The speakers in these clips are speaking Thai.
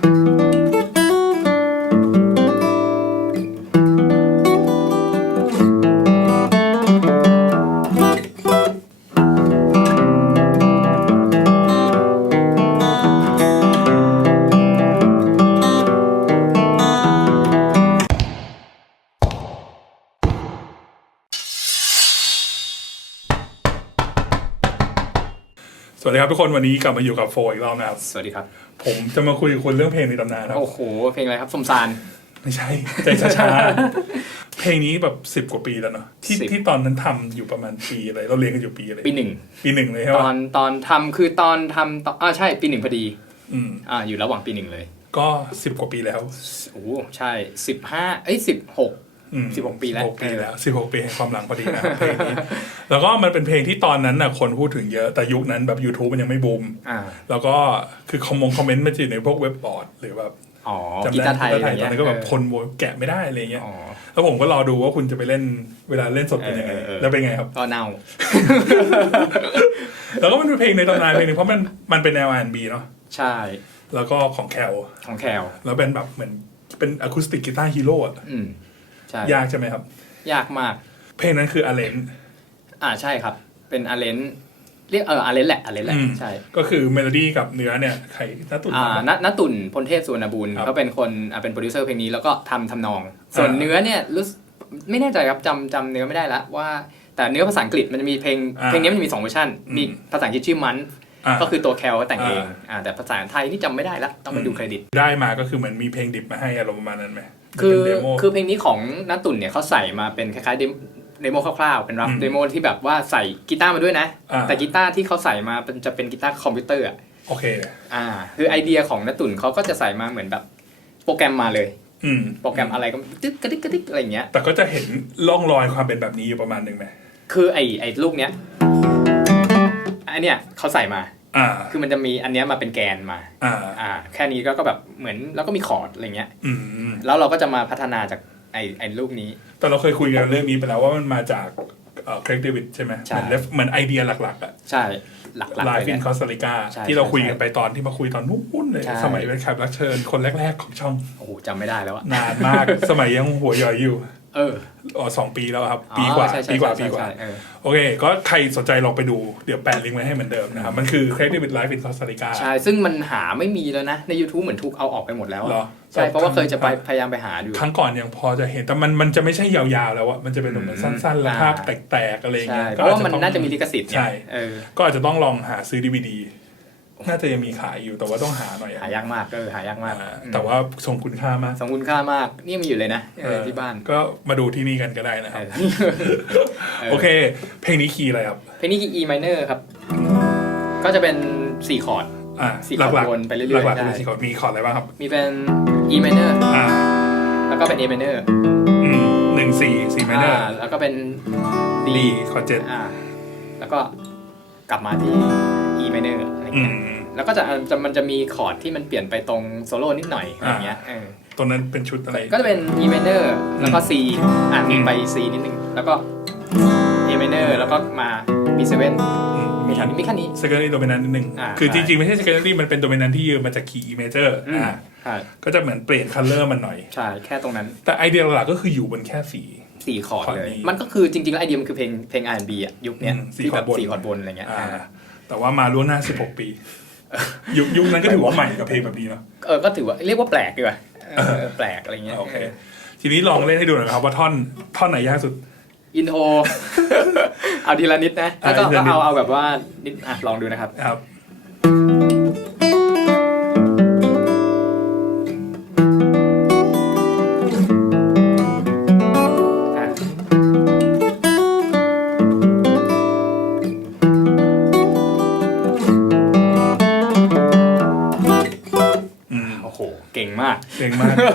สวัสดีครับทุกคนวันนี้กลับมาอยู่กับโฟอีกรอบนะครับ สวัสดีครับ ผมจะมาคุยกับคุณเรื่องเพลงในตำนานครับ โอ้โห เพลงอะไรครับสมสาร ไม่ใช่ ใจช้าๆ เพลงนี้แบบสิบ10กว่าปีแล้วเนาะที่10ที่ตอนนั้นทำอยู่ประมาณปีอะไร เราเรียนกันอยู่ปีอะไร ปีหนึ่ง ปีหนึ่งเลยใช่ตอปะนตอนทำคือตอนทำตอนอ่าใช่ปีหนึ่งพอดี อืม อ่าอยู่ระหว่างปีหนึ่งเลยก็สิบกว่าปีแล้ว โอ้โหใช่สิบห้าเอ้ยสิบหก อืม16ปีแล้ว16ปีแล้วสิบหกปีแห่งความหลังพอดีนะครับเพลงนี้แล้วก็มันเป็นเพลงที่ตอนนั้นน่ะคนพูดถึงเยอะแต่ยุคนั้นแบบ YouTube มันยังไม่บูมอ่า แล้วก็คือคอมมงคอมเมนต์มันจะอยู่ในพวกเว็บบอร์ดหรือแบบอ๋อจำกีได้ตาร์ไทยกีอะไรตาร์ไทยตอเงี้นย นั้นก็แบบเออคนโวยแกะไม่ได้อะไรเงี้ยอ๋อ แล้วผมก็รอดูว่าคุณจะไปเล่นเวลาเล่นสดเป็นยังไงเออเออ แล้วเป็นไงครับ ก็เน่า แล้วก็มันเป็นเพลงในตำนานเพลงหนึงเพราะมันมันเป็นแนว R&B เนาะใช่แล้วก็ของแคลของแคลแล้วเป็นแบบเหมือนเป็นอะคูสติกกีตาร์ฮีโร่อะอืม ใช่ ยากใช่ไหมครับ ยากมาก เพลงนั้นคืออเลนอ่าใช่ครับ เป็นอาเลนเรียกเอออาเลนแหละอาเลนแหละอืมใช่ ก็คือเมโลดี้กับเนื้อเนี่ยใครน้าตุ่น อ่าทำณณตุ่นพลเทพสุวรรณบุญครับเขาเป็นคนอ่าเป็นโปรดิวเซอร์เพลงนี้แล้วก็ทำทำนอง ส่วนอ่า เนื้อเนี่ยรู้สึกไม่แน่ใจครับจำจำเนื้อไม่ได้ละว่า แต่เนื้อภาษาอังกฤษมันจะมีเพลงอ่าเพลงนี้มันมีสองเวอร์ชันอืมมีภาษาอังกฤษชื่อมัน อะ ก็คือตัวแคลแต่งเองอ่าอ่าแต่ภาษาไทยนี่จำไม่ได้ละต้องไปดูเครดิต ได้มาก็คือเหมือนมีเพลงดิบมาให้อารมณ์ประมาณนั้นไหม คือเป็นเดโมคือเพลงนี้ของนัตุ่นเนี่ยเขาใส่มาเป็นคล้ายๆเดโมเดโมคร่าวๆ เป็นรับอืมเดโมที่แบบว่าใส่กีตาร์มาด้วยนะอ่าแต่กีตาร์ที่เขาใส่มาเป็นจะเป็นกีตาร์คอมพิวเตอร์อะโอเค อ่า คือไอเดียของนัตุ่นเขาก็จะใส่มาเหมือนแบบโปรแกรมมาเลยอืมโปรแกรมอะไรก็ตึ๊กกระดิกกระดิกอะไรอย่างเงี้ย แต่ก็จะเห็นร่องรอยความเป็นแบบนี้อยู่ประมาณหนึ่งไหมคือไอ้ไอ้ลูกเนี้ยไอเนี้ยเขาใส่มาอ่า คือมันจะมีอันเนี้ยมาเป็นแกนมาอ่าอ่าแค่นี้ก็ก็แบบเหมือนแล้วก็มีคอร์ดอะไรเงี้ยอืมแล้วเราก็จะมาพัฒนาจากไอ้ไอ้ลูกนี้ แต่เราเคยคุยกันเรื่องนี้ไปแล้วว่ามันมาจากเครกเดวิดใช่ไหมใช่เหมือน ref- เหมือนไอเดียหลักๆอะใช่หลักๆไลเลยฟ์อินเนี่ยคอสตาริกาใช่ที่เราใช่คุยกันไปตอนที่มาคุยตอนนู้นเลยใช่สมัยเป็นแขกรับเชิญคนแรก ๆ ของช่อง โอ้โหจำไม่ได้แล้วอะนานมากสมัยยังหัวย่อยอยู่ เอออ๋อสองปีแล้วครับอ๋อปีกว่าใช่ใช่ปีกว่าใช่ปีกว่าใช่เออโอเค ก็ใครสนใจลองไปดู เดี๋ยวแปะลิงก์ไว้ให้เหมือนเดิมนะครับ มันคือ Creative Life in Costa Rica ใช่ ซึ่งมันหาไม่มีแล้วนะ ใน YouTube เหมือนถูกเอาออกไปหมดแล้วอะเหรอใช่ เพราะว่าเคยจะไปพยายามไปหาดู ครั้งก่อนยังพอจะเห็น แต่มันมันจะไม่ใช่ยาวๆแล้วอะมันจะเป็นแบบเหมือนสั้นๆ แล้วอ่าภาพแตกๆ อะไรอย่างใช่เงี้ยเพราะว่ามันก็อจน่าจะต้องมีลิขสิทธิ์ไงใช่เออก็อาจจะต้องลองหาซื้อดีวดี น่าจะยังมีขายอยู่แต่ว่าต้องหาหน่อยอะหายากมากเออหายากมากอ่าแต่ว่าทรงคุณค่ามากสองคุณค่ามาก นี่ยังมีอยู่เลยนะเออที่บ้านก็มาดูที่นี่กันก็ได้นะครับเออโอเค เพลงนี้คีย์อะไรครับ เพลงนี้คือ E minor ครับ ก็จะเป็น4คอร์ดอ่าสี่หคอร์ดลักวนไปเรื่อยๆหลักๆได้เป็นสี่คอร์ดมีคอร์ดอะไรบ้างครับ มีเป็น E minor อ่าแล้วก็เป็น A minor อืมหนึ่งสี่สี่ไมเนอร์อ่าแล้วก็เป็น D ดีคอร์ดเจ็ดอ่าแล้วก็ กลับมาที่ E minor อะไรอืเงี้ยมแล้วก็จะจะมันจะมีคอร์ดที่มันเปลี่ยนไปตรงโซโล่นิดหน่อยอะไรเงี้ยเออตัวนั้นเป็นชุดอะไร ก็จะเป็น E minor แล้วก็ C อะมีอืมไป C นิดนึง แล้วก็ A minor แล้วก็มา B7 อืมมีแถวนี้มีแค่นี้ secondary dominant นิดนึงอ่าคือจใช่ริงๆ ไม่ใช่ secondary มันเป็น dominant ที่ยืมมาจาก key E major อืมอ่าใช่ก็จะเหมือนเปลี่ยน color มันหน่อย ใช่ แค่ตรงนั้น แต่ไอเดียหลักๆก็คืออยู่บนแค่สี สี่คอร์ดคอร์ดเลยนี้มันก็คือจริงๆแล้วไอเดียมันคือเพลงเพลง R&B อะยุคเนี้ยอืมสี่ที่แบบคอร์ดบนสี่คอร์ดบนอะไรเงี้ยอ่าอ่าแต่ว่ามาล่วงหน้า 16 ปี ยุคยุคนั้นก็ถือว่าใหม่กับเพลงแบบนี้เนาะเออก็ถือว่าเรียกว่าแปลกดีกว่าเออแปลกอะไรเงี้ยโอเคทีนี้ลองเล่นให้ดูหน่อยครับว่าท่อนท่อนไหนยากสุดอินโทรเอาทีละนิดนะแล้วก็อ่าทีก็ละนิดเอาเอาแบบว่านิดอะลองดูนะครับครับ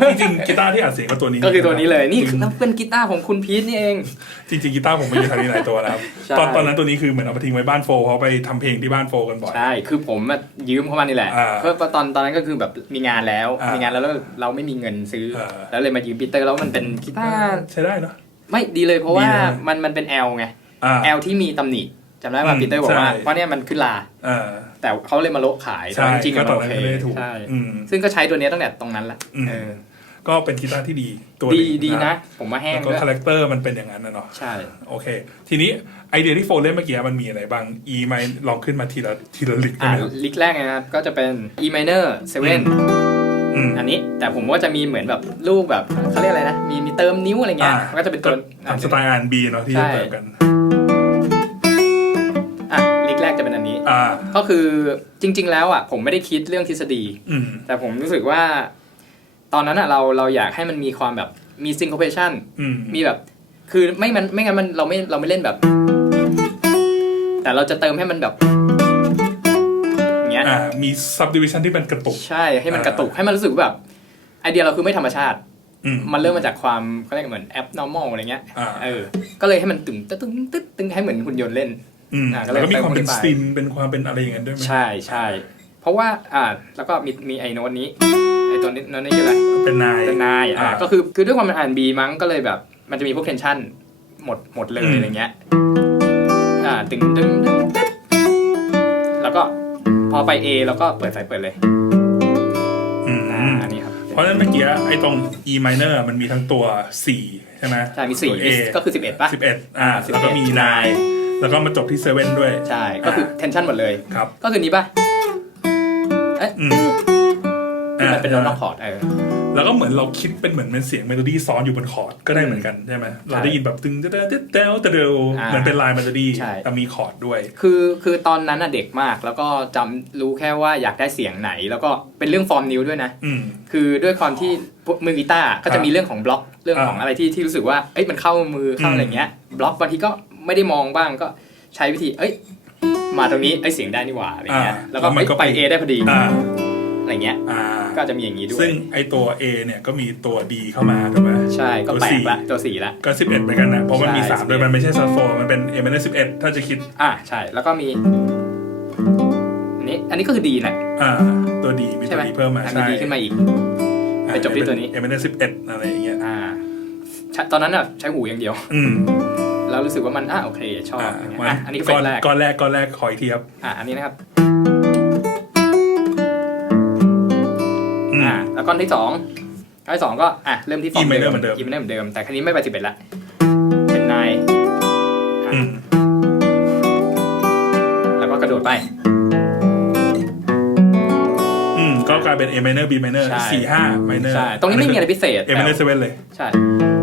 จริงๆกีตาร์ที่อัดเสียงก็ตัวนี้ก็คือตัวนี้เลยนี่จริงคือเป็นกีตาร์ของคุณพีทนี่เอง จริงๆกีตาร์ผมมีอยู่ทางนี้หลายตัวแล้วครับใช่ตอนตอนนั้นตัวนี้คือเหมือนเอามาทิ้งไว้บ้านโฟเพราะไปทำเพลงที่บ้านโฟกันบ่อยใช่คือผมอะยืมเข้ามานี่แหละอ่าเพราะตอนตอนนั้นก็คือแบบมีงานแล้วอ่ามีมีงานแล้วแล้วเราไม่มีเงินซื้อเออแล้วเลยมายืมปีเตอร์แล้วมันเป็นกีตาร์ใช้ได้เนาะไม่ดีเลยเพราะว่าดีนะมันมันเป็น L ไงอ่า L ที่มีตำหนิ จำได้ป่ะอืมปีเตอร์บอกว่าใช่เพราะเนี่ยมันขึ้นลาอ่าแต่เขาเลยมาโละขายแต่ใช่ว่าจริงๆก็มันตอนโอนั้นเคไม่ได้ถูกใช่อืมซึ่งก็ใช้ตัวเนี้ยตั้งแต่ตรงนั้นแหละอืมเออก็เป็นกีตาร์ที่ดีตัวดีหงดีนะ ผมว่าแห้งแล้วก็ด้วยคาแรคเตอร์มันเป็นอย่างนั้นนะเนาะใช่โอเค ทีนี้ไอเดียที่โฟนเล่นเมื่อกี้มันมีอะไรบ้าง E ไมลองขึ้นมาทีละทีละลิกได้อ่าไหมครับลิกแรกนะครับ ก็จะเป็น E minor 7อืมอันนี้แต่ผมว่าจะมีเหมือนแบบลูกแบบเขาเรียกอะไรนะ มีมีเติมนิ้วอะไรเงี้ยอ่ามันก็จะเป็นตัวตามสไตล์อันบีเนาะที่ใช่จะเติมกันอะลิก แรกจะเป็นอันนี้ อ่า ก็คือจริง ๆ แล้วอะผมไม่ได้คิดเรื่องทฤษฎี อืม แต่ผมรู้สึกว่า ตอนนั้นอะเราเราอยากให้มันมีความแบบมี syncopation อืม มีแบบคือไม่มันไม่งั้นมันเราไม่เราไม่เล่นแบบ แต่เราจะเติมให้มันแบบอย่างเงี้ยอ่า มี subdivision ที่เป็นกระตุก ใช่ให้มันกระตุกให้มันรู้สึกว่าแบบ ไอเดียเราคือไม่ธรรมชาติ อืม มันเริ่มมาจากความเขาเรียกเหมือน abnormal อะไรเงี้ยอ่า เออก็เลยให้มันตึงตึ้งตึ้งตึ้งตึ้งให้เหมือนหุ่นยนต์เล่น อืมอ่าก็เลยแล้วก็มีความเป็นไปซินเป็นความเป็นอะไรอย่างนั้นด้วยไหมใช่ใช่เพราะว่าอ่าแล้วก็มีมีไอโน้ตนี้ไอตัวนี้โน้ตนี้คืออะไรเป็นนายเป็นนายอ่าอ่าก็คือคือด้วยความเป็นอ่านบีมั้งก็เลยแบบมันจะมีพวกเทนชั่นหมดหมดเลยอืมอะไรเงี้ยอ่าตึงตึงตึงตึ๊ดแล้วก็พอไป A แล้วก็เปิดไฟเปิดเลยอืมอ่าอันนี้ครับ เพราะฉะนั้นเมื่อกี้ไอ้ตรง E minor มันมีทั้งตัว 4 ใช่ไหมใช่มีสี่ตัว A ก็คือสิบเอ็ดป่ะ11 อ่า11แล้วก็มีนาย แล้วก็มาจบที่7ด้วย ใช่ ก็คือเทนชั่นหมดเลย ครับ ก็คือนี้ป่ะเอ๊ะอืมที่มันเป็นโน้ตนอกคอร์ดเออแล้วก็เหมือนเราคิดเป็นเหมือนเป็นเสียงเมโลดี้ซ้อนอยู่บนคอร์ดก็ได้เหมือนกันใช่ไหมเราได้ยินแบบตึงเตเตเตเตเดลอ่าเหมือนเป็นลายเมโลดี้ใช่แต่มีคอร์ดด้วย คือคือตอนนั้นน่ะเด็กมากแล้วก็จำรู้แค่ว่าอยากได้เสียงไหน แล้วก็เป็นเรื่องฟอร์มนิ้วด้วยนะอืมคือด้วยความที่พวกมือกีตาร์ก็จะมีเรื่องของบล็อกเรื่องของอ่าอะไรที่ที่รู้สึกว่าเอ้ยมันเข้ามือเข้าอืมอะไรเงี้ยบล็อกบางทีก็ ไม่ได้มองบ้างก็ใช้วิธี เอ้ย มาตรงนี้เอ้ยเสียงได้นี่หว่าอะไรเงี้ยแล้วก็เอ้ยไปเอได้พอดีอ่าอะไรเงี้ย อ่าก็จะมีอย่างนี้ด้วย ซึ่งไอตัว A เนี่ยก็มีตัว D เข้ามาถูกไหมใช่ก็ตัว แปลสี่กละตัวสี่ละ ก็ 11เหมือนกันนะ เพราะมันมี ใช่ 3 ด้วยมันไม่ใช่ซัสโฟมันเป็น A minor 11 ถ้าจะคิดอ่าใช่แล้วก็มีอันนี้อันนี้ก็คือดีแหละอ่าตัว D มีใช่ตัว ไหม D เพิ่มมาอันใช่นี้ดีขึ้นมาอีก ไปจบที่ตัวนี้ A minor 11อะไรอย่างเงี้ยอ่าใช่ตอนนั้นอะใช้หูอย่างเดียว อืมแล้ว รู้สึกว่ามันอะโอเคชอบอ่าอะไรเงี้ยมันอะอันนี้ก็ก้เป็อนนแรกก้อนแรกก้อนแรกขออีกทีครับอะอันนี้นะครับอืมอ่าแล้วก้อนที่สองก้อนที่สองก็อะเริ่มที่ฟอร์ม E minor เหมือนเดิมอีเมเนอร์เหมือนเดิมแต่ครั้นี้ไม่ไปสิบเอ็ดละเป็นนายอะอืมแล้วก็กระโดดไปอืมก็กลายเป็น A minor B minor ใช่สี่ห้า minor ใช่ ตรงนี้ไม่มีอะไรพิเศษ A minor 7เลย ใช่แต่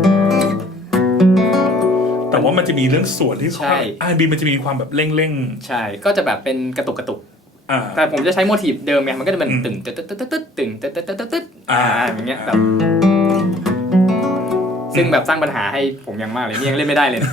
ว่ามันจะมีเรื่องส่วนที่ใช่อ่าบีมันจะมีความแบบเร่งใช่ ก็จะแบบเป็นกระตุกกระตุก ๆอ่า แต่ผมจะใช้โมทีฟเดิมไงมันก็จะเป็นอืมตึงตึ๊ดตึ๊ดตึ๊ดตึ๊ดตึงตึ๊ดตึ๊ดตึ๊ดตึ๊ดอ่าอ่าอย่างเงี้ยแบบซึ่งแบบสร้างปัญหาให้ผมยังมากเลยนี่ยังเล่นไม่ได้เลยนะ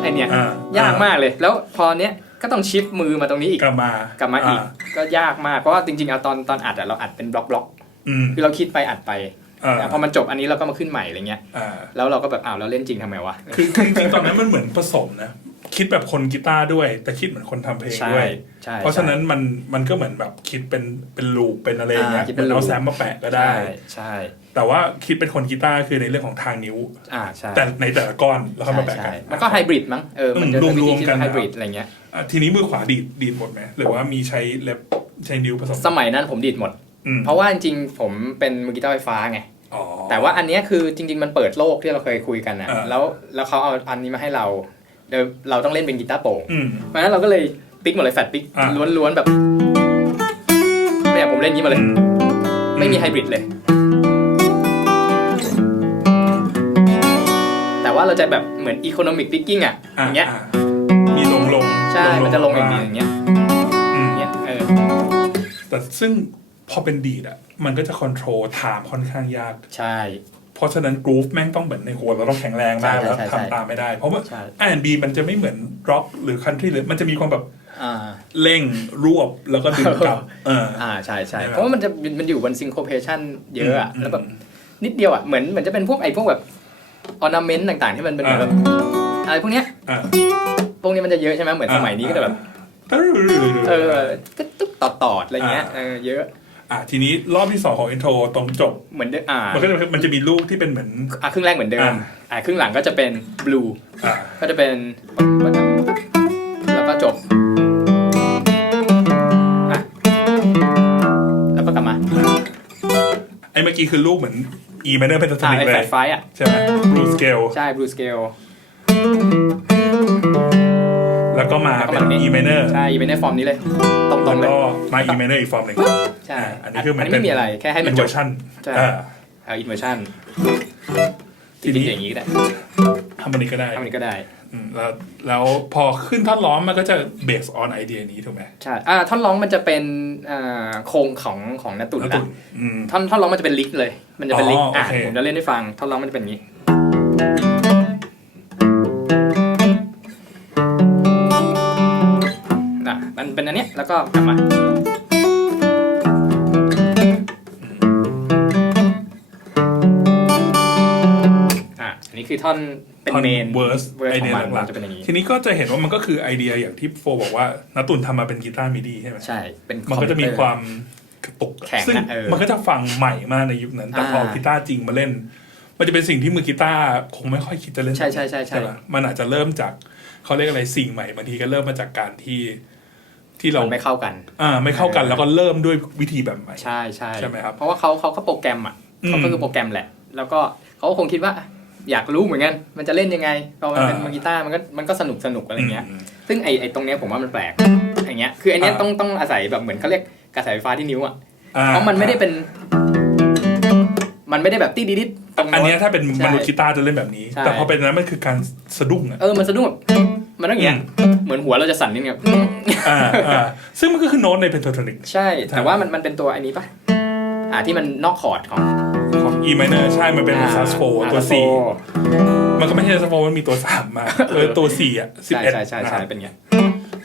ไอเนี้ยอ่ายากมากเลย แล้วพอเนี้ยก็ต้องชิปมือมาตรงนี้อีกกลับมากลับมาอีกาก็ยากมากเพราะว่าจริงๆเอาตอนตอนอัดอะเราอัดเป็นบล็อกบล็อกอืมคือเราคิดไปอัดไปอ่าแต่ พอมันจบอันนี้เราก็มาขึ้นใหม่อะไรเงี้ยอ่าแล้วเราก็แบบอ้าวเราเล่นจริงทำไมวะคือคือจริงๆตอนนั้นมันเหมือนผสมนะคิดแบบคนกีตาร์ด้วย แต่คิดเหมือนคนทำเพลงใช่ด้วยใช่เพราะฉะนั้นมันมันก็เหมือนแบบคิดเป็นเป็นลูปเป็นอะไรอย่างเงี้ยอ่าคิดเหเป็มือนน loop เอาแซมมาแปะก็ได้ใช่ใช่ แต่ว่าคิดเป็นคนกีตาร์คือในเรื่องของทางนิ้วอ่าใช่แต่ในแต่ละก้อนแล้วค่อยใช่มาแปะกัใช่นมันก็ไฮบริดมั้งเออมันจะเป็นวิรธีวมๆคิดกันไฮบริดอะไรเงี้ยอะทีนี้มือขวาดีดดีดหมดไหมหรือว่ามีใช้เล็บใช้นิ้วผสมสมัยนั้นผมดีดหมดอืม เพราะว่าจริงๆผมเป็นมือกีตาร์ไฟฟ้าไงอ๋อแต่ว่าอันเนี้ยคือจริง ๆ มันเปิดโลกที่เราเคยคุยกันอะอ่าแล้วแล้วเขาเอาอันนี้มาให้เราเดี๋ยวเราต้องเล่นเป็นกีตาร์โปร่งอืมเพราะฉะนั้นเราก็เลยปิ๊กหมดเลยแฟตปิ๊กอ่าล้วนๆแบบเนี่ยผมเล่นอย่างนี้มาเลยอืมไม่มีไฮบริดเลย แต่ว่าเราจะแบบเหมือนอีโคโนมิกปิกกิ้งอะอะอย่างเงี้ยอะมีลงลงใช่ มันจะลงอย่างนี้บ้อย่างเงี้ยอืมอย่างเงี้ยเออแต่ซึ่ง พอเป็นดีดอะมันก็จะคอนโทรลไทม์ค่อนข้างยาก ใช่ เพราะฉะนั้นกรูฟแม่งต้องเหมือนในหัวเราต้องแข็งแรงมากใช่แล้วใช่ใช่ ทำตามไม่ได้ เพราะว่าใช่แอนบีมันจะไม่เหมือนร็อกหรือคันทรีหรือมันจะมีความแบบอ่า เร่งรวบแล้วก็ดึงกลับเออ อ่าใช่ใช่ใช่ไหมเพราะว่ามันจะมันอยู่บนซิงโคเพชันเยอะอะมแล้วแบบนิดเดียวอะเหมือนเหมือนจะเป็นพวกไอ้พวกแบบออร์นาเมนต์ต่างๆ ที่มันเป็นเหมือนแบบอะไรพวกเนี้ยอ่าพวกนี้มันจะเยอะใช่ไหมเหมือนสมัยนี้ก็จะแบบ เออก็ตุ๊บต่อตอดอะไรเงี้ยเออเยอะ อะทีนี้รอบที่สองของอินโทรตรงจบ เหมือนเดิมอ่ามันก็จะมันจะมีลูกที่เป็นเหมือน อะครึ่งแรกเหมือนเดิมอะ อ่าครึ่งหลังก็จะเป็นบลูอะก็จะเป็นแล้วก็จบอะแล้วก็กลับมาไอ้เมื่อกี้คือลูกเหมือน E minor pentatonic อ่าในเลแฟลยไฟอะ ใช่ไหมบลูสเกลใช่บลูสเกล แล้วก็มาแล้วก็เป็มานนี้ E minor ใช่อีเวนต์ในฟอร์มนี้เลย ตรแล้งวๆเลยก็มา E minor อีกฟอร์มหนึ่งใช่อ่าอันนี้คือเหมือนนนี้ไม่มีอะไรแค่ให้มันจบ inversion ใช่ อ่าเอาอินเวอร์ชันทีทีนี้นี้อย่างนี้ก็ได้ทำอันนี้ก็ได้ทำอันนี้ก็ได้ อืมแล้วแล้วพอขึ้นท่อนร้องมันก็จะ based on ไอเดียนี้ถูกไหมใช่อ่าท่อนร้องมันจะเป็นอ่าโครงของของนาตุนแล้วนะตุนอืม ท่อนท่อนร้องมันจะเป็นลิกเลย มันจะเป็นลิกอ๋ออ่อะโอเค ผมจะเล่นให้ฟัง ท่อนร้องมันจะเป็นอย่างนี้น่ เป็นอันเนี้ยแล้วก็กลับมาอะอันนี้คือท่อนเป็นท่อนเมน verse เวอร์ไอขอเดีงยมันหลัมักนจะเป็นอย่างนี้ๆทีนี้ก็จะเห็นว่ามันก็คือไอเดียอย่างที่โฟบอกว่านาตุนทำมาเป็นกีตาร์มิดีใช่ไหมใช่เป็นมันก็จะมีคอมพิวเตอร์ความกระตุกแข็งซึ่งอะเออมันก็จะฟังใหม่มากในยุคนั้น แต่พออ่ากีตาร์จริงมาเล่น มันจะเป็นสิ่งที่มือกีตาร์คงไม่ค่อยคิดจะเล่นใช่ใช่ใช่ใช่ปะมันอาจจะเริ่มจากเขาเรียกอะไรสิ่งใหม่บางทีก็เริ่มมาจากการที่ ที่เรามันไม่เข้ากัน อ่าไม่เข้ากันเออแล้วก็เริ่มด้วยวิธีแบบใหม่ใช่ใช่ใช่ไหมครับเพราะว่าเขาเขาก็โปรแกรมอะอืมเขาก็คือโปรแกรมแหละ แล้วก็เขาก็คงคิดว่าอยากรู้เหมือนกัน มันจะเล่นยังไงพอมันเป็นอ่ามือกีตาร์มันก็มันก็สนุกสนุกอะไรเงี้ยมซึ่งไอไอตรงเนี้ยผมว่ามันแปลกอย่างเงี้ย คือไอเนี้ยอ่าต้องต้องอาศัยแบบเหมือนเขาเรียกกระแสไฟฟ้าที่นิ้วอะอ่เพราะมันไม่ได้เป็น มันไม่ได้แบบตีดิดๆตรงอันโน้เนี้ยตถ้าเป็นใช่มนุษย์กีตาร์จะเล่นแบบนี้ใช่แต่พอเป็นนั้นมันคือการสะดุ้งอะเออมันสะดุ้งแบบมันต้องอย่างเงี้ยเหมือนหัวเราจะสั่นนิดนึงแบบอ่าอ่าซึ่งมันก็คือโน้ตในเพนท t ท n นิกใช่ แต่ว่ามันมันเป็นตัวอันนี้ปะอ่าที่มันนอกคอร์ดของของ E minor ใช่ มันเป็นซัสโฟอ่าตัวซัสโฟสี่มันก็ไม่ใช่ซัสโฟมันมีตัวสามมาเออตัวสี่อะสิบใช่เอ็ดใช่ใช่ใช่เป็นไง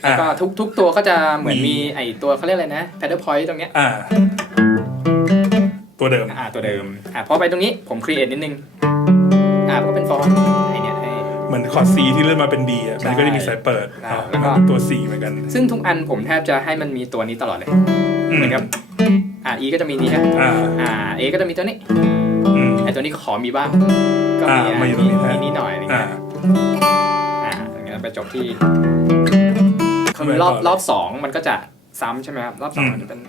อ่าก็ทุกทุกตัวก็จะเหมือนมีมีไอตัวเขาเรียกอะไรนะ paddle point ตรงเนี้ยอ่า ตัวเดิม อ่าตัวเดิมอ่าพอไปตรงนี้ผม create นิดนึงอ่ามันก็เป็นฟอนต์ไอเนี้ยให้ เหมือนคอร์ด C ที่เลื่อนมาเป็น D อะใช่มันก็จะมีสายเปิดอ่าอ่าแล้แล้ววก็ก็ตัว C เหมือนกันซึ่งทุกอันผมแทบจะให้มันมีตัวนี้ตลอดเลย อืเหมือนกับอ่า E ก็จะมีนี้นะอ่าอ่า A ก็จะมีตัวนี้อืม ไอตัวนี้ก็ขอมีบ้าง ก็มีอ่าอะมาอยู่ตรมีงนี้แทน มีนิดหน่อยอะไรอ่า เงี้ยอ่าอย่างเงี้ยไปจบที่ทำไมรอบก่อนรอบสองมันก็จะซ้ำใช่ไหมครับ รอบสองอืม มันจะเป็น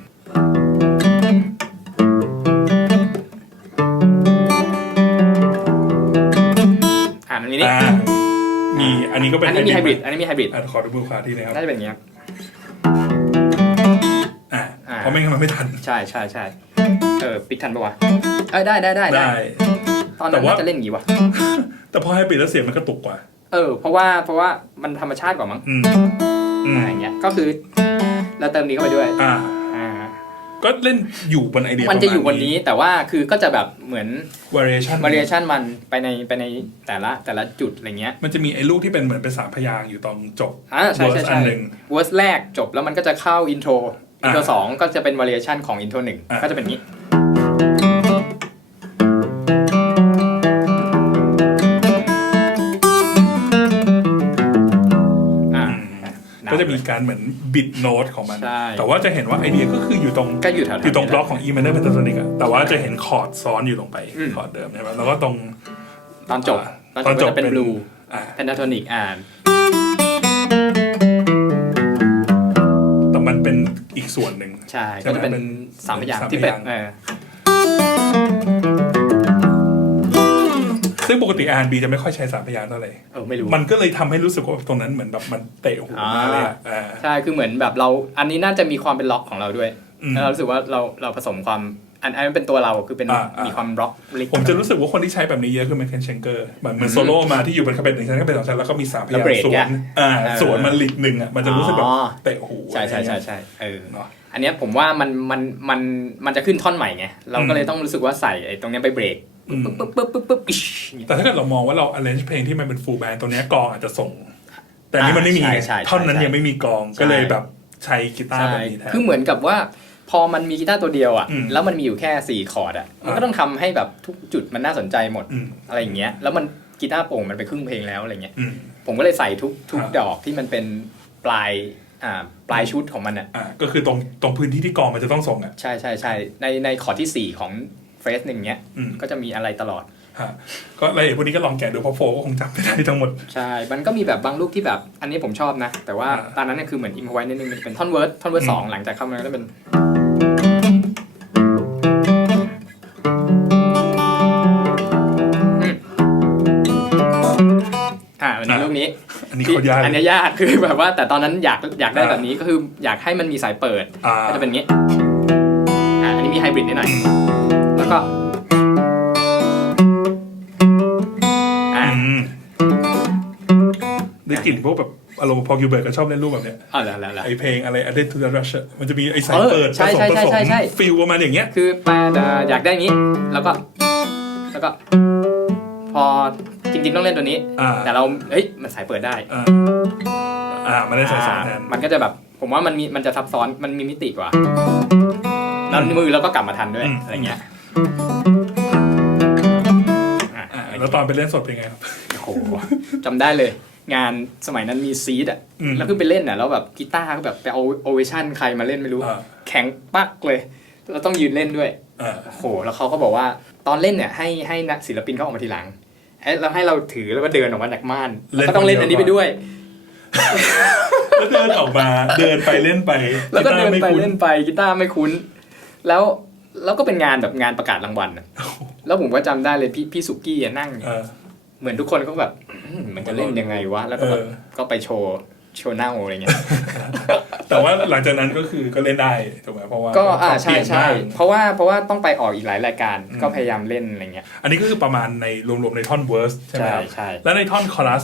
อันนี้ก็เป็นอันนี้มีไฮบริดอันนี้มีไฮบริดอะขอดูมือขวาที่นะครับน่าจะเป็นอย่างเงี้ยอ่าอ่าเพราะไม่งั้นมันไม่ทัน ใช่ใช่ใช่เออปิดทันปะวะเอ้ยได้ได้ได้ได้ ตอนแต่นั้นว่าน่าจะเล่นอย่างงี้วะแต่พอให้ปิดแล้วเสียงมันกระตุกกว่า เออ เพราะว่าเพราะว่ามันธรรมชาติกว่ามั้งอืมอืมอะไรอย่างเงี้ยก็คือเราเติมนี้เข้าไปด้วย อ่าอ่า ก็เล่นอยู่บนไอเดียมันจะอยู่ปบรนมาณนี้แต่ว่าคือก็จะแบบเหมือน variation variation มันไปในไปในแต่ละแต่ละจุดอะไรเงี้ย มันจะมีไอ้ลูกที่เป็นเหมือนเป็นสามพยางค์อยู่ตรงจบอ่าใช่ใช่ verse อัใช่นหนึ่ง verse แรกจบแล้วมันก็จะเข้า intro อ่า intro สองก็จะเป็น variation ของ intro หนึ่งอ่าก็จะเป็นอย่างนี้ ก็จะมีการเหมือนบิดโน้ตของมัน ใช่แต่ว่าจะเห็นว่าไอเดียก็คืออยู่ตรงก็อยู่แถวๆอยู่ตรงนี้บล็อกของ E minor pentatonic อะแต่ว่าจะเห็นคอร์ดซ้อนอยู่ตรงไปอืม คอร์ดเดิมใช่ไหมแล้วก็ตรง ตอนจบตอ่าอนจบก็จะเป็นตอนจบเป็น blue อ่า pentatonic อ่าแต่มันเป็นอีกส่วนหนึ่งใช่ใช่ก็ไหมจะเป็นเป็นสามพยางค์สามที่เป็นพยางค์เออ ซึ่งปกติ R&B จะไม่ค่อยใช้สามพยางค์เท่าไหร่ เออไม่รู้ มันก็เลยทำให้รู้สึกว่าตรงนั้นเหมือนแบบมันเตะหูมากเลยอะอ่า ใช่ คือเหมือนแบบเรา อันนี้น่าจะมีความเป็นล็อกของเราด้วย อืมแล้วเรารู้สึกว่าเราเราผสมความ อันอันนั้นเป็นตัวเรา คือเป็นอ่าอ่ามี มีความล็อกลิก ผมจะรู้สึกว่าคนที่ใช้แบบนี้เยอะคือแมคเคนเชนเกอร์เหมือนเหมือนโซโล่มาที่อยู่บนคาเบตหนึ่งชั้นก็เป็นสองชั้นแล้วก็มีสามพแล้วยางเบรค์กสวนอะอ่าเออ สวนมันหลีกหนึ่งอะมันจะรู้สึกแบบอ๋อเตะหูใช่ใช่ใช่อะไรเงี้ยใช่เออ เนาะ อันเนี้ยผมว่ามันมันมันมันจะขึ้นท่อนใหม่ไงเราอืก็มเลยต้องรู้สึกว่าใส่ไอ้ตรงเนี้ยไปเบรกอืมปึ๊บปึ๊บปึ๊บปึ๊บปึ๊บอิ๊ชแต่ถ้าเกิดเรามองว่าเรา arrange เพลงที่มันเป็น full band ตัวเนี้ยกลองอาจจะส่ง แต่อันนี้มันไม่มีใช่ไงใช่ท่อนนั้นใช่ยังไม่มีกลองใช่ก็เลยแบบใช้กีตาร์ใช่แบบนี้แทนคือเหมือนกับว่าพอมันมีกีตาร์ตัวเดียวอะอืมแล้วมันมีอยู่แค่สี่คอร์ดอะมันก็ต้องทำให้แบบทุกจุดมันน่าสนใจหมดอืมอะไรอย่างเงี้ย แล้วมันกีตาร์โปร่งมันไปครึ่งเพลงแล้วอะไรเงี้ยอืมผมก็เลยใส่ทุกทุกครับดอกที่มันเป็นปลายอ่า ปลายชุดของมันอะก็คือตรงตรงพื้นที่ที่กองมันจะต้องส่งอะ ใช่ใช่ใช่ในในขอที่ 4 ของเฟสหนึ่งเนี้ยก็จะมีอะไรตลอดก็อะไรพวกนี้ก็ลองแกะดูเพราะโฟก็คงจำไม่ได้ทั้งหมด ใช่ มันก็มีแบบบางลูกที่แบบ อันนี้ผมชอบนะ แต่ว่าตอนนั้นเนี่ยคือเหมือนอิมพอไว้นิดนึง เป็นท่อนเวิร์ดท่อนเวิร์ดสองหลังจากเข้ามาแล้วเป็นอ่ามันเป็นลูกนี้ เขายากอันเนี้ยยากคือแบบว่า แต่ตอนนั้นอยากอยากได้อ่าแบบนี้ก็คืออยากให้มันมีสายเปิดอ่าก็จะเป็นอย่างงี้อ่าอันนี้มีไฮบริดนิดหน่อยแล้วก็อ่าอืมได้กลิ่นพวกแบบอารมณ์พอกิวเบิร์ตก็ชอบเล่นรูปแบบเนี้ยอ๋อแล้วแล้วแล้วไอเพลงอะไร a d d e to the Rush อะมันจะมีไอสายเออเปิดผใช่สมใช่ผใช่สมใช่ใช่ฟิลประมาณอย่างเงี้ยคือแปลแต่อยากได้อย่างนี้ แล้วก็ แล้วก็ พอ จริงๆต้องเล่นตัวนี้ อ่า แต่เราเฮ้ยมันสายเปิดได้อ่าอ่ามันได้สายสองแทน มันก็จะแบบผมว่ามันมีมันจะซับซ้อนมันมีมิติกว่าแล้วมือเราก็กลับมาทันด้วยอืม อะไรเงี้ยอะอ่าแล้วตอนไปเล่นสดเป็นไงครับ โอ้โหจำได้เลย งานสมัยนั้นมีซีดอะอืม แล้วคือไปเล่นอะแล้วแบบกีตาร์ก็แบบไปเอาโอเวชั่นใครมาเล่นไม่รู้ อ่าแข็งปักเลยเราต้องยืนเล่นด้วย อ่าโอ้โหแล้วเขาก็บอกว่าตอนเล่นเนี่ยให้ให้นักศิลปินเขาออกมาทีหลังเอ้ย แล้วให้เราถือแล้วก็เดินออกมาจากม่านแล้วก็ต้องเล่นอันนี้ไปด้วยแล้วเดินออกมาเดินไปเล่นไป แล้วก็เดินไม่ไปคุ้นเล่นไปกีตาร์ไม่คุ้น แล้วแล้วก็เป็นงานแบบงานประกาศรางวัลอะแล้วผมก็จำได้เลยพี่พี่สุกี้อะนั่งเออเหมือนทุกคนก็แบบอืมมันจะเล่นยังไงวะแล้วก็แบบเออก็ไปโชว์ โชว์หน้าโออะไรเงี้ยแต่ว่าหลังจากนั้นก็คือก็เล่นได้ถูกไหมเพราะว่าก็อ่าปรับใช่เปลี่ยนใช่บ้างเพราะว่าเพราะว่าต้องไปออกอีกหลายรายการอืมก็พยายามเล่นอะไรเงี้ยอันนี้ก็คือประมาณในรวมๆในท่อนเวอร์สใช่ไหมใช่ครับใช่แล้วในท่อนคอรัส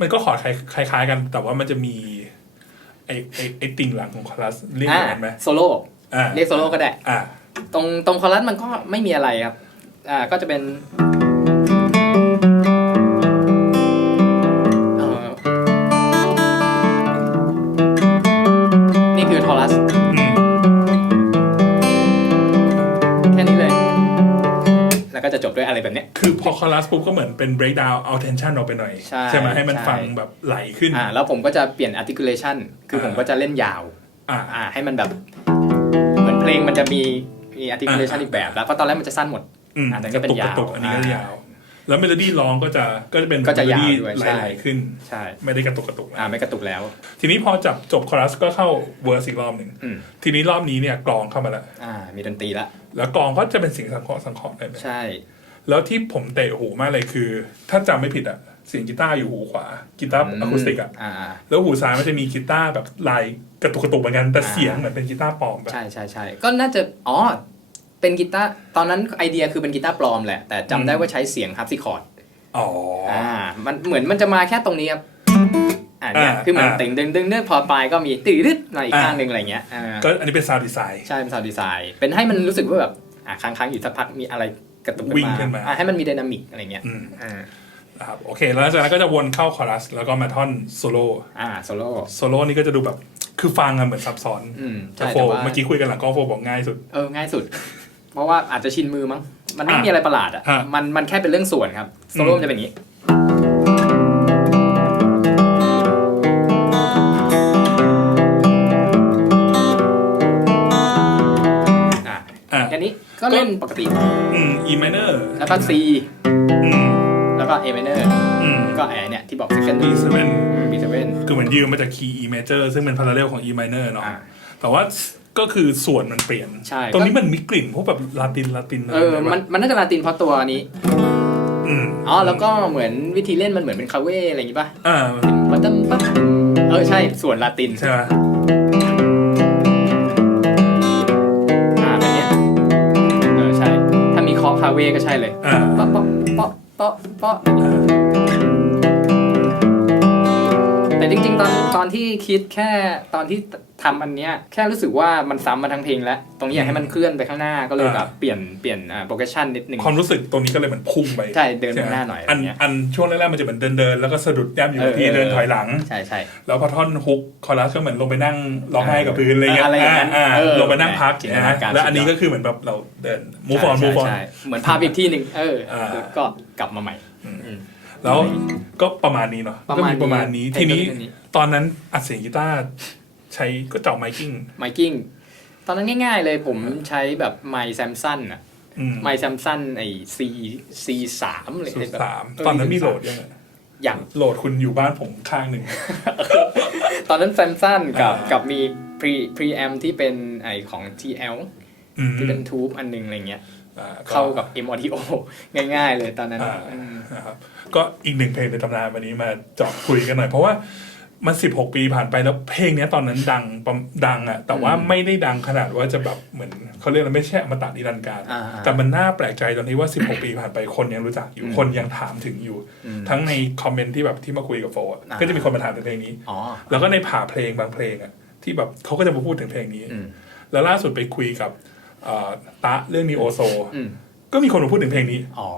มันก็ขอร์ดคล้ายๆกัน แต่ว่ามันจะมีไอไอไอติ่งหลังของคอรัสเรียกอ่าอย่างนั้นไหมโซโล่อ่าเรียกโซโล่ก็ได้อ่าตรงตรงคอรัสมันก็ไม่มีอะไรครับอ่าก็จะเป็น จะจบด้วยอะไรแบบเนี้ย คือพอคอรัสปุ๊บก็เหมือนเป็น breakdown เอา tension ออกไปหน่อย ใช่ไหมให้มันใช่ ฟังแบบไหลขึ้น อ่าแล้วผมก็จะเปลี่ยน articulation คือผมอ่าก็จะเล่นยาว อ่า อ่าให้มันแบบ เหมือนเพลงมันจะมีมี articulation อ่า อีกแบบแล้วก็ตอนแรกมันจะสั้นหมด อืมอันนั้นก็เป็นยาวกระตุกๆอันนี้ก็อ่ายาว แล้วเมโลดี้ร้องก็จะก็จะเป็นก็จะยาวเมโลดี้ด้วยไหใช่ลๆขึ้น ใช่ไม่ได้กระตุกกระตุกนะอ่าไม่กระตุกแล้ว ทีนี้พอจับจบคอรัสก็เข้าเวอร์สอีกรอบหนึ่งอืม ทีนี้รอบนี้เนี่ยกลองเข้ามาแล้ว อ่ามีดนตรีละแล้วกลองก็จะเป็นเสียงสังเคราะห์สังเคราะห์ได้ไหมใช่ แล้วที่ผมเตะหูมากเลยคือ ถ้าจำไม่ผิดอะเสียงกีตาร์อยู่หูขวากีตาร์อะคูสติกอะอ่าอ่าแล้วหูซ้ายมันจะมีกีตาร์แบบลายกระตุกกระตุกเหมือนกันแต่อ่าเสียงเหมือนเป็นกีตาร์ปลอมแบบใช่ใช่ใช่ก็น่าจะอ๋อเป็นกีตาร์ตอนนั้นไอเดียคือเป็นกีตาร์ปลอมแหละ แต่จำได้ว่าใช้เสียงฮับซิคอร์ดอ๋ออ่ามันเหมือนมันจะมาแค่ตรงนี้ครับอ่าเนี่ยอ่าคือเหมือนอ่าตึงดึงดึงเนี่ยพอปลายก็มีตื่ดึดหน่อยอีกอ่าข้างหนึ่งอะไรเงี้ยอ่าก็อันนี้เป็นซาวด์ดีไซน์ใช่เป็นซาวด์ดีไซน์เป็นให้มันรู้สึกว่าแบบอ่าค้างๆอยู่สักพักมีอะไร กระตุกวิ่งขึ้นมาอ่าให้มันมีไดนามิกอะไรเงี้ยอืมอ่านะครับโอเค แล้วหลังจากนั้นก็จะวนเข้าคอรัส แล้วก็มาท่อนโซโล่อ่าโซโล่โซโล่นี่ก็จะดูแบบคือฟังอะเหมือนซับซ้อนอืมแต่ใช่โฟแต่ว่าเมื่อกี้คุยกันหลังกล้องโฟบอกง่ายสุดเออง่ายสุด เพราะว่าอาจจะชินมือมั้งมันไม่อะมีอะไรประหลาดอะฮะมันมันแค่เป็นเรื่องส่วนครับโซโล่อืมมันจะเป็นอย่างนี้ ก็เล่นปกติ อืม E minor แล้วก็ C อืมแล้วก็ A minor อืมก็ไอเนี่ยที่บอก second B7 B7 คือเหมือนยืมมาจาก key E major ซึ่งเป็น parallel ของ E minor เนาะอ่าแต่ว่าก็คือส่วนมันเปลี่ยน ใช่ตรงนี้มันมีกลิ่นพวกแบบลาตินลาตินอะไรเออแบบมันมันน่าจะลาตินเพราะตัวนี้ อืมอ๋อ แล้วก็เหมือนวิธีเล่นมันเหมือนเป็นคาเว่อะไรอย่างงี้ป่ะอ่าปัตตัมปั๊บเออ ใช่ ส่วนลาติน ใช่ไหม เคาะคาเว่ก็ใช่เลยอ่าเปาะเปาะเปาะเปาะเปาะอย่างงี้ แต่จริงๆ ตอนตอนที่คิดแค่ตอนที่ทำอันเนี้ยแค่รู้สึกว่ามันซ้ำมาทั้งเพลงแล้ว ตรงนี้อยากให้มันเคลื่อนไปข้างหน้าก็เลยแบบเปลี่ยนเปลี่ยนอ่าโปรเกชันนิดนึง ความรู้สึกตรงนี้ก็เลยเหมือนพุ่งไปใช่เดินไปใช่ไหมข้างหน้าหน่อยอะไรอันเงี้ยอันช่วงแรกๆมันจะเหมือนเดินเดินๆแล้วก็สะดุดแย้มอยู่กับที่เออเออเดินถอยหลัง ใช่ใช่แล้วพอท่อนฮุกคอรัสก็เหมือนลงไปนั่งร้องไห้กับพื้นอะไรเงี้ยอะไรอย่างนั้นอ่าเออลงไปนั่งพักจินตนะนาฮะการแล้วอันนี้สุดยอดก็คือเหมือนแบบเราเดิน move on ใช่ move on ใช่เหมือนพาไปอีกที่หนึ่งเอออ่าแล้วก็กลับมาใหม่อืมอืม แล้วก็ประมาณนี้เนาะประก็มาณมีประมาณนี้นี้ทีนี้เพลงก็เป็นนี้ตอนนั้นอัดเสียงกีตาร์ใช้ก็เจาะไมกิ้งไมกิ้งตอนนั้นง่าย ๆ เลยผมใช้แบบไมค์แซมซันอะอืมไมค์แซมซันไอซีซีสามเลยสุดแบบสามเตอนนั้นมีโหลดยังไงอย่างโหลดคุณอยู่บ้านผมข้างหนึ่ง ตอนนั้นแซมซันกับอ่ากักับมีพรีพรีแอมที่เป็นไอของ TL อืมที่เป็นทูบอันหนึงอะไรเงี้ยอ่ เข้ากับ M Audio ง่ายๆ เลยตอนนั้นอ่าอืมนะครับก็อีกหนึ่งเพลงในตำนานวันนี้มาเจาะคุยกันหน่อย เพราะว่ามัน16ปีผ่านไปแล้วเพลงเนี้ยตอนนั้นดังประดังอะแต่ว่าไม่ได้ดังขนาดว่าจะแบบเหมือนเขาเรียกอะไรไม่ใช่อมตะนิรันดร์การอ่าแต่มันน่าแปลกใจตอนที่ว่า16ปีผ่านไปคนยังรู้จักอยู่คนยังถามถึงอยู่อืมทั้งในคอมเมนต์ที่แบบที่มาคุยกับโฟอะอ่าก็จะมีคนมาถามถึงเพลงนี้อ๋อแล้วก็ในผ่าเพลงบางเพลงอะที่แบบเขาก็จะมาพูดถึงเพลงนี้อืมแล้วล่าสุดไปคุยกับ เอ่อตะเรื่องมีโอโซ อืมก็มีคนมาพูดถึงเพลงนี้ อ๋อ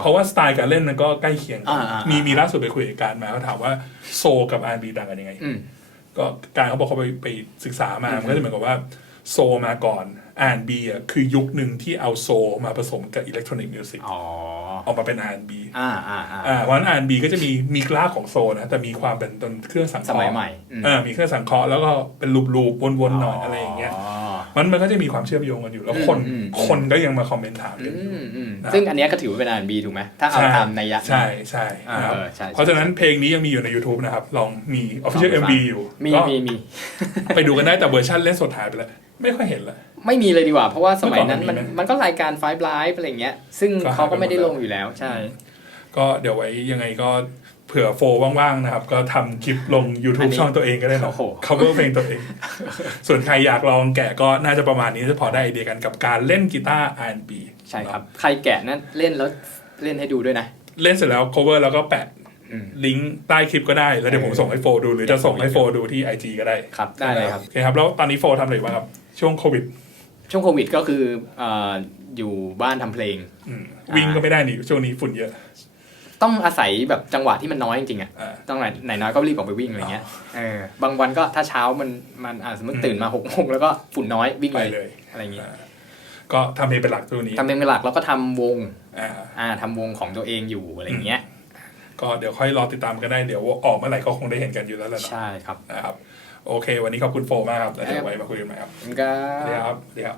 เพราะว่าสไตล์การเล่นมันก็ใกล้เคียงกันอ่าอ่าอ่ามี มีมีล่าสุดไปคุยกับการมาเขาถามว่าโซกับอาร์บีต่างกันยังไง อืม ก็การเขาบอกเขาไปไปศึกษามา อืม มันก็จะเหมือนกับว่าโซมาก่อนอาร์บีอะคือยุคหนึ่งที่เอาโซมาผสมกับอิเล็กทรอนิกส์มิวสิกอ๋อ ออกมาเป็นอาร์บีอ่าอ่าอ่า อ่าเพราะฉะนั้นอาร์บีก็จะมีมีกล้าของโซนะแต่มีความเป็นตนเครื่องสังเคสราะห์มัยใหม่อืมอ่ามีเครื่องสังเคราะห์แล้วก็เป็นลูปๆวนๆหน่อยอะไรอย่างเงี้ยอ๋อ มันมันก็จะมีความเชื่อมโยงกันอยู่ แล้วคนอืมอืม คนก็ยังมาคอมเมนต์ถามอืกันอยู่มอืมนะ ซึ่งอันเนี้ยก็ถือว่าเป็น R&B ถูกไหมถ้าเอาตามนัยยะ ใช่ใช่อ่านะครับ เออใช่ เพราะฉะนั้นเพลงนี้ยังมีอยู่ใน YouTube นะครับ ลองมี Official ลองไปฟัง MV อยู่มีก็มีมี ไปดูกันได้แต่เวอร์ชันเล่นสดหายไปแล้ว ไม่ค่อยเห็นละ ไม่มีเลยดีกว่า เพราะว่าสมัยนั้นเมื่มัอนก่อนมันมีไหมมันก็รายการไฟล์ไลฟ์อะไรเงี้ย ซึ่งก็หายไป เขาก็ไม่ได้หมดลแล้วงอยู่แล้วใช่ ก็เดี๋ยวไว้ยังไงก็ เผื่อโฟว่างๆนะครับ ก็ทำคลิปลงอัน YouTube นี้ช่องตัวเองก็ได้นะโอ้โห cover เพลงตัวเอง ส่วนใครอยากลองแกะก็น่าจะประมาณนี้จะพอได้ไอเดียกันกับการเล่นกีตาร์ R&B ใช่ครับ ใครแกะนั้นเล่นแล้วเล่นให้ดูด้วยนะ เล่นเสร็จแล้ว cover แล้วก็แปะอืมลิงก์ใต้คลิปก็ได้ แล้วเดี๋ยวผมส่งให้โฟดู หรือจะส่งให้โฟดูที่ IG ก็ได้ ครับ ได้เลยครับ โอเคครับ แล้วตอนนี้โฟทำอะไรอยู่บ้างครับ ช่วงโควิด ช่วงโควิดก็คือเอ่ออยู่บ้านทำเพลงอืมวิ่งก็ไม่ได้นี่ช่วงนี้ฝุ่นเยอะ ต้องอาศัยแบบจังหวะที่มันน้อยจริงๆอะอ่าต้องไหนไหนน้อยก็รีบออกไปวิ่งอะไรเงี้ยเออบางวันก็ถ้าเช้ามันมันอ่าสมมติอืมตื่นมาหกโมงแล้วก็ฝุ่นน้อยวิ่งไปเลยเลยอะไรเงี้ยอ่าก็ทำเพลงเป็นหลักตัวนี้ทำเพลงเป็นหลักแล้วก็ทำวงอ่าอ่าทำวงของตัวเองอยู่อะไรเงี้ย ก็เดี๋ยวค่อยรอติดตามกันได้เดี๋ยวออกเมื่อไหร่ก็คงได้เห็นกันอยู่แล้วแหละเนอะใช่ครับนะครับ โอเค วันนี้ขอบคุณโฟมากครับแล้วเดี๋ยวไว้มาคุยกันใหม่ครับก็สวัสดีครับสวัสดีครับ